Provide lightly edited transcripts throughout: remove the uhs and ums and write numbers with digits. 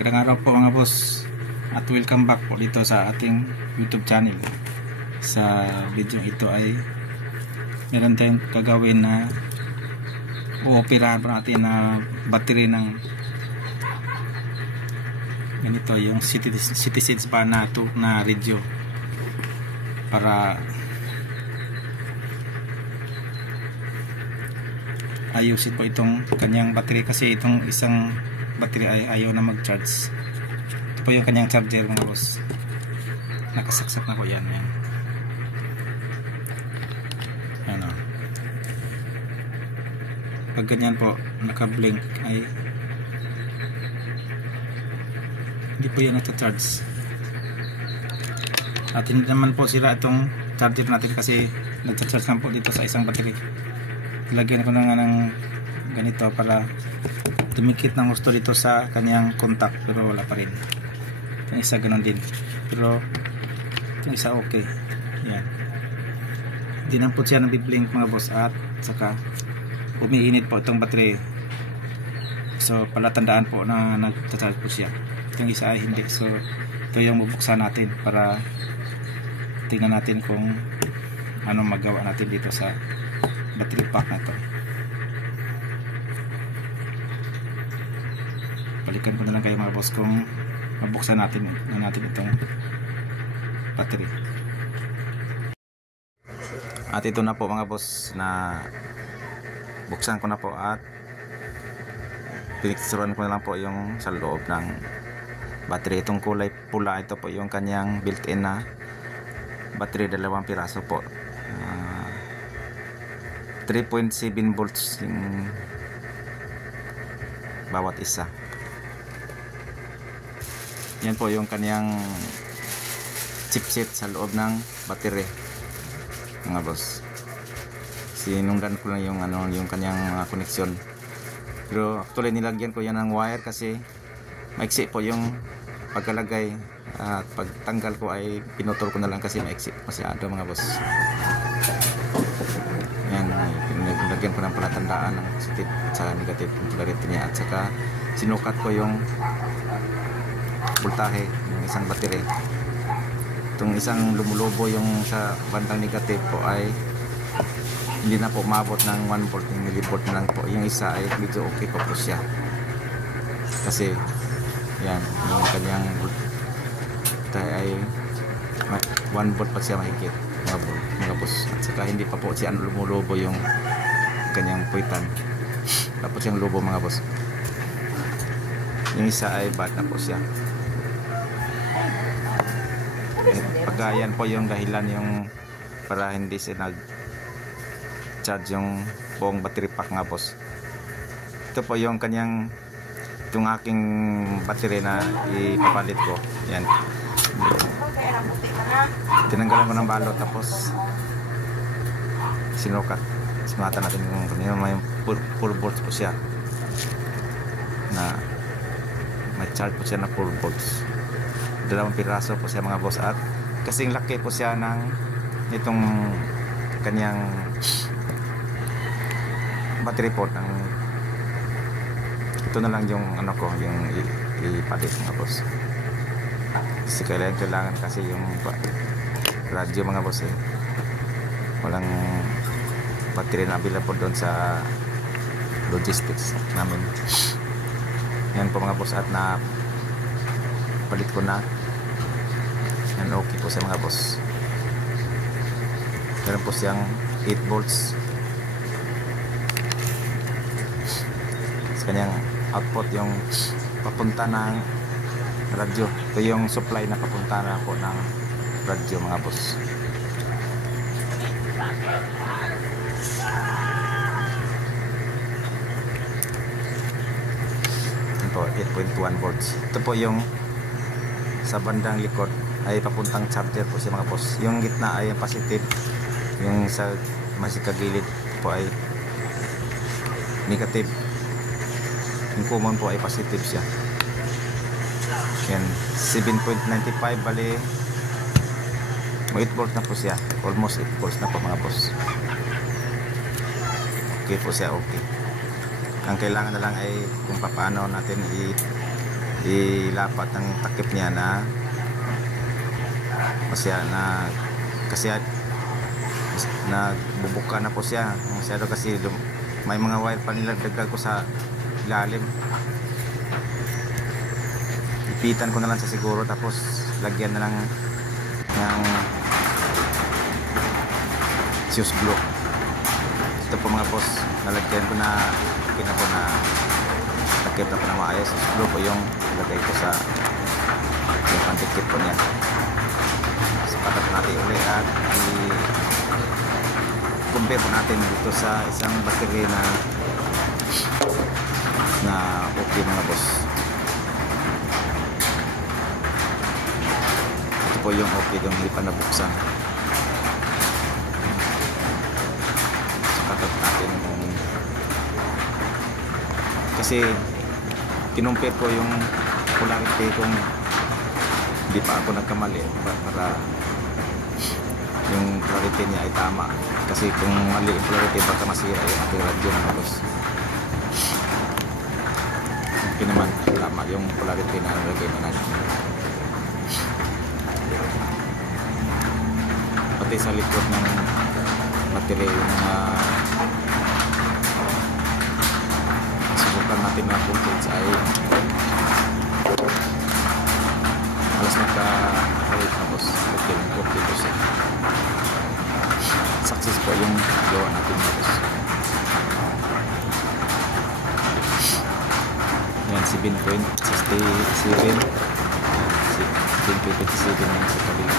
Magandang araw po mga boss at welcome back po dito sa ating YouTube channel. Sa video ito ay meron tayong gagawin na uoperahan po natin na battery ng ganito, yung Citizens pa na radio para ayusin po itong kanyang battery, kasi itong isang battery ay ayaw na mag-charge. Ito po yung kanyang charger mga boss, nakasaksak na po yan. Ano, pag ganyan po naka-blink ay hindi po yan nagcha-charge, at hindi naman po sila itong charger natin kasi nagcha-charge lang po dito sa isang battery. Lagyan ko na nga ng ganito para dumikit ng gusto dito sa kanyang contact, pero wala pa rin. Yung isa ganun din, pero yung isa okay. Yan, hindi na po siya nabiblink mga boss, at saka umiinit po itong battery. So palatandaan po na nagcha-charge po siya. Yung isa ay hindi. So ito yung bubuksan natin para tingnan natin kung ano magawa natin dito sa battery pack na to. Balikan ko na lang kayo mga boss kung mabuksan natin itong battery. At ito na po mga boss, na buksan ko na po at pinicturean ko na lang po yung sa loob ng battery. Itong kulay pula, ito po yung kanyang built-in na battery, 2 piraso po. 3.7 volts yung bawat isa. Yan po yung kanyang chipset sa loob ng battery mga boss. Sinunggan ko lang yung yung kanyang koneksyon, pero actually nilagyan ko yan ng wire kasi maiksi po yung pagkalagay, at pagtanggal ko ay pinutol ko na lang kasi maiksi masyado mga boss. Yan, nilagyan ko ng palatandaan ng positive sa negative polarity niya, at saka sinukat ko yung voltahe ng isang battery. Itong isang lumulobo yung sa bandang negative po ay hindi na po maabot ng 1 volt, yung millivolt na lang po. Yung isa ay medyo okay pa po siya kasi yan, yung kanyang voltahe ay 1 volt pa siya mahigit mga boss. At saka hindi pa po siya lumulobo yung kanyang puwitan, tapos yung lobo mga boss. Yung isa ay bad na po siya. Pagkayan po yung dahilan yung para hindi siya nag charge yung buong battery pack nga boss. Ito po yung kanyang, yung aking battery na ipapalit ko. Yan, tinanggalan ko ng balot, tapos sinukat, sinukatan natin yung may 4 volts po siya, na may charge po siya na 4 volts. 2 piraso po siya mga boss, at kasing laki po siya ng itong kanyang battery port. Ito na lang yung yung ipalit mga boss, kasi kailangan kasi yung radyo mga boss walang battery na available doon sa logistics namin. Yan po mga boss, at na palit ko na yan. Okay po siya mga boss. Meron po siyang 8 volts sa kanyang output, yung papunta ng radyo. Ito yung supply na papunta na po ng radyo mga boss. Ito po 8.1 volts. Ito po yung sa bandang likod ay papuntang charger po siya mga boss. Yung gitna ay positive, yung sa masikagilid po ay negative. Yung common po ay positive siya. Yan, 7.95 bali 8 volt na po siya, almost 8 volts na po mga boss. Okay po siya, okay. Ang kailangan na lang ay kung paano natin ilapat ng takip niya na kasi nagbubuka na po siya masyado kasi may mga wire pa nilagdag ko sa ilalim. Ipitan ko na lang sa siguro tapos lagyan na lang ng fuse glue. Ito po mga boss, nalagyan ko na po na takip na po na maayos. Fuse glue po yung ilagay ko sa yung pantikip po niya. Sapatat natin ulit at i-compare po natin dito sa isang battery na okay mga boss. Ito po yung okay yung hindi pa nabuksan. Sapatat natin kasi kinumpir ko yung polarity kung hindi pa ako nagkamali para yung polarity niya ay tama. Kasi kung mali yung polarity baka masira yung ating radyo mga boss. Okay naman, tama yung polarity na nalagay na natin. Pati sa likod ng battery yung subukan natin na voltage ay alas nagka-rate na boss. Okay lang, 40%. Success po yung gawa natin na boss. Yan, 7.67 yung sa kabila.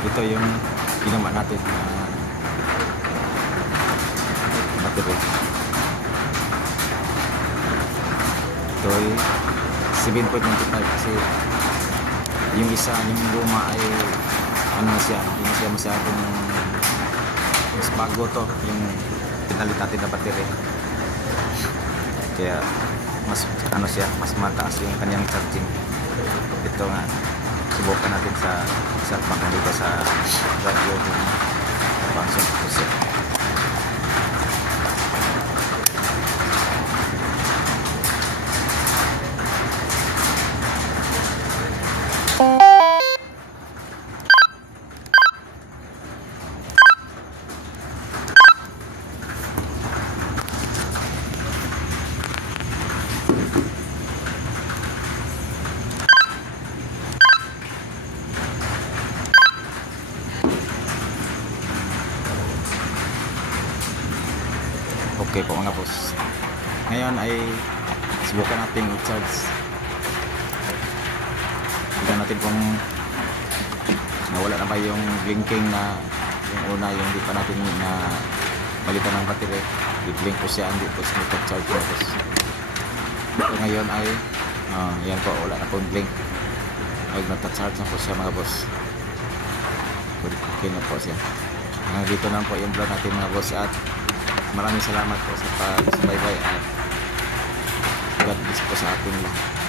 Ito yung ginawa natin na battery. Ito ay 7.95 kasi yung isa, yung luma ay ano siya, hindi na siya masyadong mas bago to yung pinalit natin na battery. Kaya mas ano siya, mas mataas yung kanyang charging. Ito nga, subukan natin sa baka dito sa radio yung function ko siya. Okay po mga boss. Ngayon ay subukan natin i-charge. Tignan natin kung nawala na ba yung blinking na yung una, yung hindi pa natin na balitan ng battery. I-blink po siya, hindi po siya nag-charge po boss. So ngayon ay yan po, wala na po yung blink. Nag-charge na po siya mga boss. Okay na po siya. Dito na po yung vlog natin mga boss at maraming salamat po sa pag-subaybay at God bless po sa ating lahat.